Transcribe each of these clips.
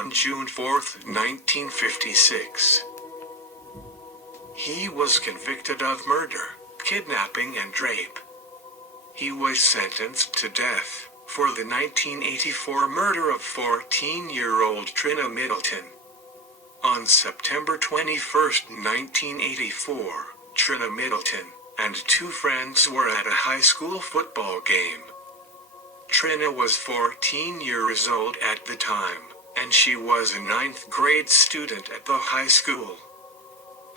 on June 4, 1956. He was convicted of murder, kidnapping and rape. He was sentenced to death for the 1984 murder of 14-year-old Tryna Middleton. On September 21, 1984, Tryna Middleton and two friends were at a high school football game. Tryna was 14 years old at the time, and she was a 9th grade student at the high school.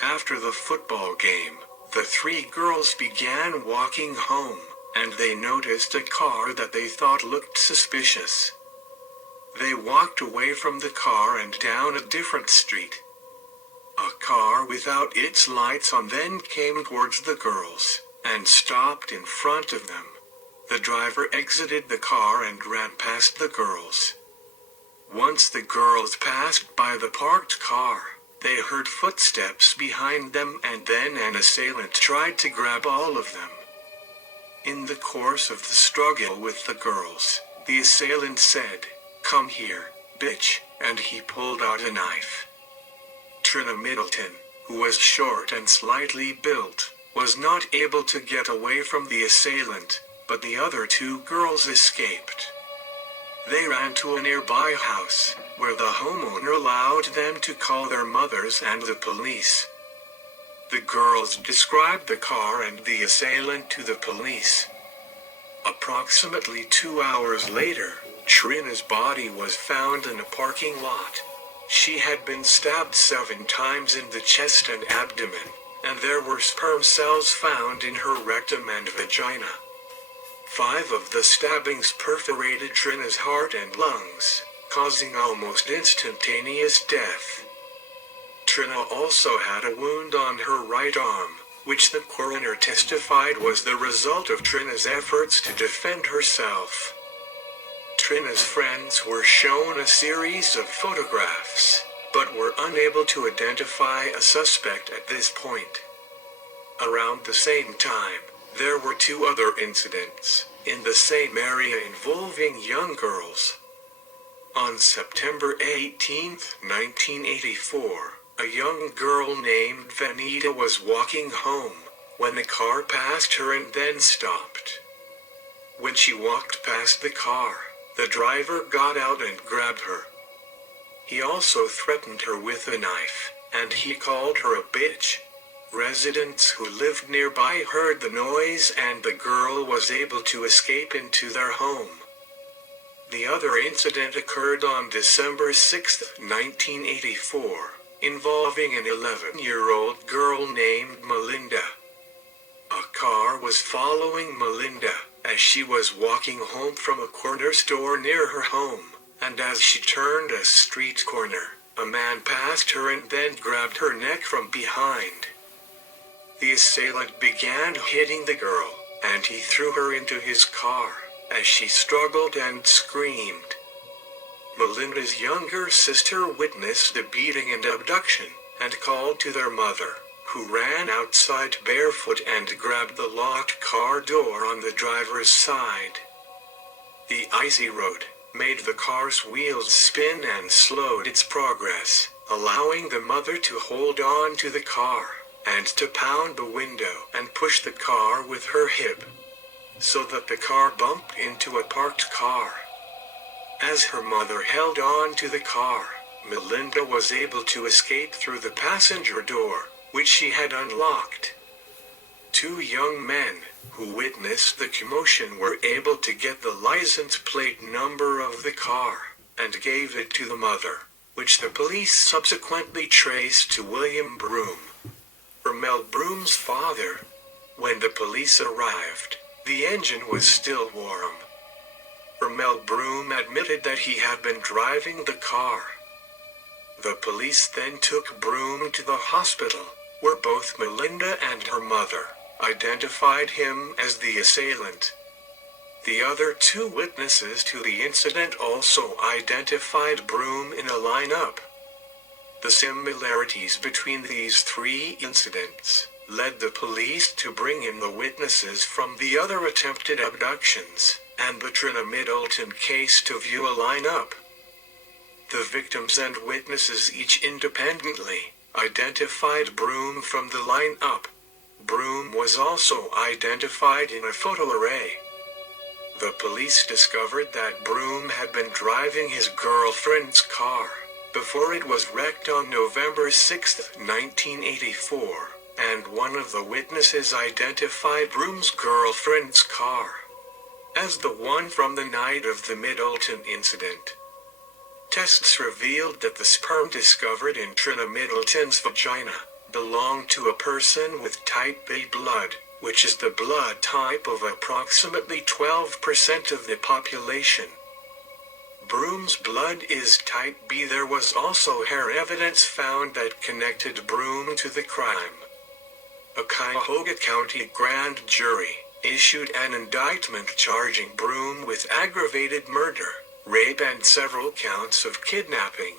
After the football game, the three girls began walking home, and they noticed a car that they thought looked suspicious. They walked away from the car and down a different street. A car without its lights on then came towards the girls, and stopped in front of them. The driver exited the car and ran past the girls. Once the girls passed by the parked car, they heard footsteps behind them, and then an assailant tried to grab all of them. In the course of the struggle with the girls, the assailant said, "Come here, bitch," and he pulled out a knife. Tryna Middleton, who was short and slightly built, was not able to get away from the assailant, but the other two girls escaped. They ran to a nearby house, where the homeowner allowed them to call their mothers and the police. The girls described the car and the assailant to the police. Approximately 2 hours later, Tryna's body was found in a parking lot. She had been stabbed 7 times in the chest and abdomen, and there were sperm cells found in her rectum and vagina. 5 of the stabbings perforated Tryna's heart and lungs, causing almost instantaneous death. Tryna also had a wound on her right arm, which the coroner testified was the result of Tryna's efforts to defend herself. Tryna's friends were shown a series of photographs, but were unable to identify a suspect at this point. Around the same time, there were 2 other incidents in the same area involving young girls. On September 18, 1984, a young girl named Vanita was walking home when a car passed her and then stopped. When she walked past the car, the driver got out and grabbed her. He also threatened her with a knife, and he called her a bitch. Residents who lived nearby heard the noise, and the girl was able to escape into their home. The other incident occurred on December 6, 1984, involving an 11-year-old girl named Melinda. A car was following Melinda as she was walking home from a corner store near her home, and as she turned a street corner, a man passed her and then grabbed her neck from behind. The assailant began hitting the girl, and he threw her into his car as she struggled and screamed. Melinda's younger sister witnessed the beating and abduction, and called to their mother, who ran outside barefoot and grabbed the locked car door on the driver's side. The icy road made the car's wheels spin and slowed its progress, allowing the mother to hold on to the car and to pound the window and push the car with her hip, so that the car bumped into a parked car. As her mother held on to the car, Melinda was able to escape through the passenger door, which she had unlocked. 2 young men, who witnessed the commotion, were able to get the license plate number of the car, and gave it to the mother, which the police subsequently traced to William Broom, Romell Broom's father. When the police arrived, the engine was still warm. Romell Broom admitted that he had been driving the car. The police then took Broom to the hospital, where both Melinda and her mother identified him as the assailant. The other 2 witnesses to the incident also identified Broom in a lineup. The similarities between these 3 incidents led the police to bring in the witnesses from the other attempted abductions and the Tryna Middleton case to view a lineup. The victims and witnesses each independently identified Broom from the lineup. Broom was also identified in a photo array. The police discovered that Broom had been driving his girlfriend's car before it was wrecked on November 6, 1984, and one of the witnesses identified Broom's girlfriend's car as the one from the night of the Middleton incident. Tests revealed that the sperm discovered in Tryna Middleton's vagina belonged to a person with type B blood, which is the blood type of approximately 12% of the population. Broom's blood is type B. There was also hair evidence found that connected Broom to the crime. A Cuyahoga County grand jury issued an indictment charging Broom with aggravated murder, rape and several counts of kidnapping.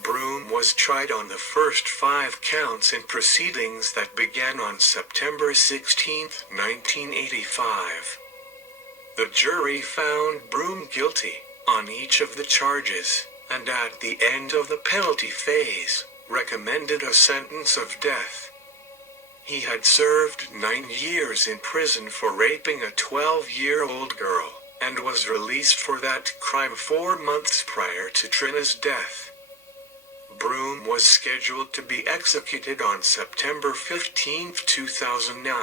Broom was tried on the first 5 counts in proceedings that began on September 16, 1985. The jury found Broom guilty on each of the charges, and at the end of the penalty phase, recommended a sentence of death. He had served 9 years in prison for raping a 12-year-old girl, and was released for that crime 4 months prior to Tryna's death. Broom was scheduled to be executed on September 15, 2009.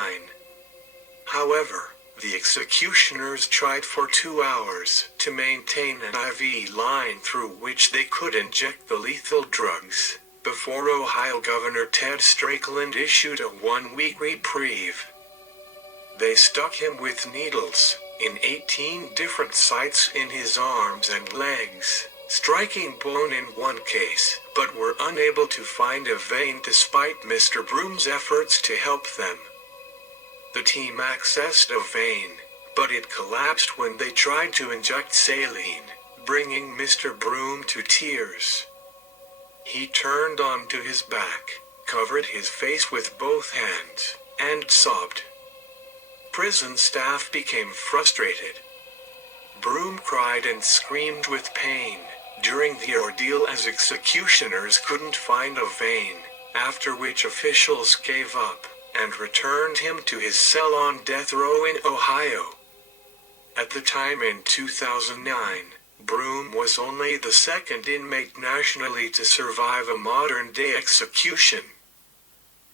However, the executioners tried for 2 hours to maintain an IV line through which they could inject the lethal drugs, before Ohio Governor Ted Strickland issued a 1-week reprieve. They stuck him with needles in 18 different sites in his arms and legs, striking bone in one case, but were unable to find a vein despite Mr. Broom's efforts to help them. The team accessed a vein, but it collapsed when they tried to inject saline, bringing Mr. Broom to tears. He turned onto his back, covered his face with both hands, and sobbed. Prison staff became frustrated. Broom cried and screamed with pain during the ordeal as executioners couldn't find a vein, after which officials gave up and returned him to his cell on death row in Ohio. At the time in 2009, Broom was only the 2nd inmate nationally to survive a modern-day execution.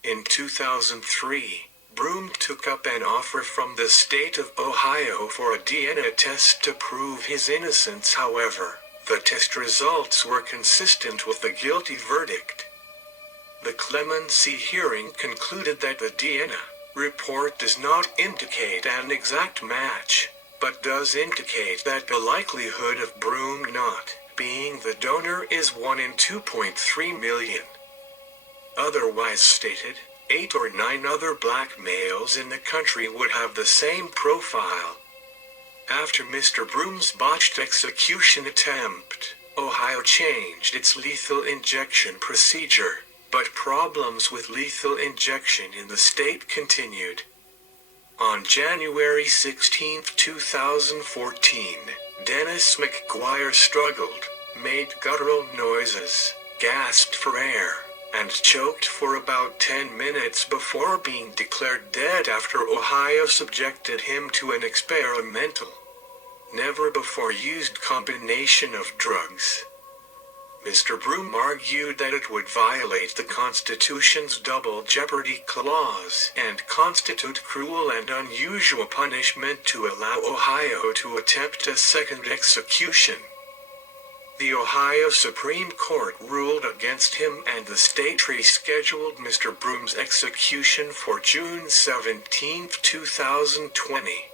In 2003, Broom took up an offer from the state of Ohio for a DNA test to prove his innocence. However, the test results were consistent with the guilty verdict. The clemency hearing concluded that the DNA report does not indicate an exact match, but does indicate that the likelihood of Broom not being the donor is 1 in 2.3 million. Otherwise stated, 8 or 9 other black males in the country would have the same profile. After Mr. Broom's botched execution attempt, Ohio changed its lethal injection procedure, but problems with lethal injection in the state continued. On January 16, 2014, Dennis McGuire struggled, made guttural noises, gasped for air, and choked for about 10 minutes before being declared dead after Ohio subjected him to an experimental, never-before-used combination of drugs. Mr. Broom argued that it would violate the Constitution's double jeopardy clause and constitute cruel and unusual punishment to allow Ohio to attempt a second execution. The Ohio Supreme Court ruled against him, and the state rescheduled Mr. Broom's execution for June 17, 2020.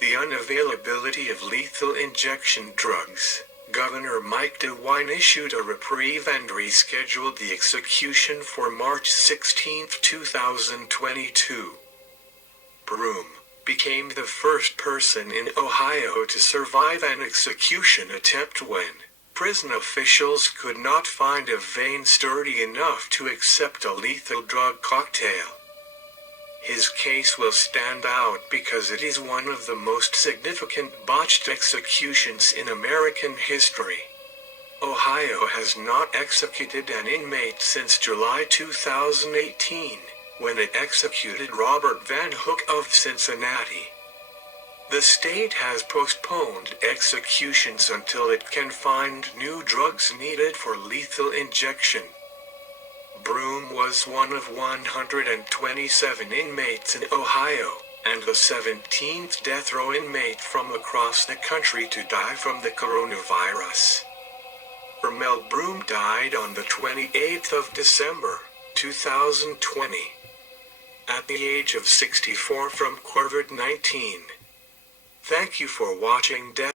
The unavailability of lethal injection drugs, Governor Mike DeWine issued a reprieve and rescheduled the execution for March 16, 2022. Broom became the first person in Ohio to survive an execution attempt when prison officials could not find a vein sturdy enough to accept a lethal drug cocktail. His case will stand out because it is one of the most significant botched executions in American history. Ohio has not executed an inmate since July 2018, when it executed Robert Van Hook of Cincinnati. The state has postponed executions until it can find new drugs needed for lethal injection. Broom was one of 127 inmates in Ohio, and the 17th death row inmate from across the country to die from the coronavirus. Romell Broom died on the 28th of December, 2020, at the age of 64 from COVID-19. Thank you for watching Death